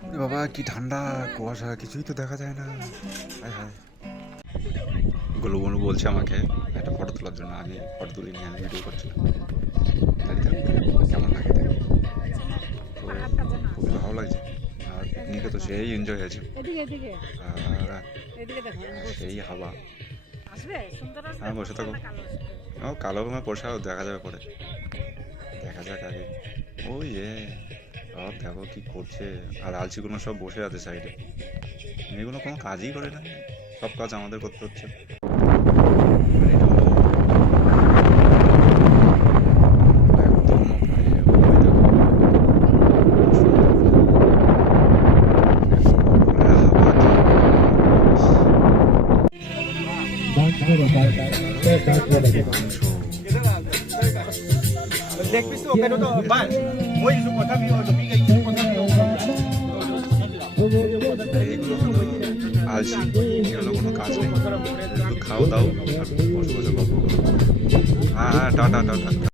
বাবা কি ঠান্ডা, কুয়াশা, কিছুই তো দেখা যায় না। হায় হায়। গোলু গোলু বলছে আমাকে একটা ফটো তোলার জন্য, আমি ফটো তুলিনি, আমি ভিডিও করছিলাম। দাঁড়িয়ে থাকতে কেমন লাগে দেখ। তো খুবই ভালো লাগছে। আর পিকনিকে তো সেই এনজয় হয়েছে। আর সেই হাওয়া। হ্যাঁ বসে থাকো। ও কালো রঙের পোশাক দেখা যাবে পরে, দেখা যাক আগে। ও ইয়ে, সব দেখো কি করছে। আর আলছিগুলো সব বসে আছে সাইডে, এগুলো কোনো কাজই করে না, সব কাজ আমাদের করতে হচ্ছে। আর এটা হলো একদম ওপরে, ওই দেখো উপরে হাওয়া কি মাংস। এইগুলো হলো আলসি, এগুলো কোনো কাজ নেই, একটু খাও দাও আর বসে বসে গল্প করো। হ্যাঁ হ্যাঁ, টাটা টাটা।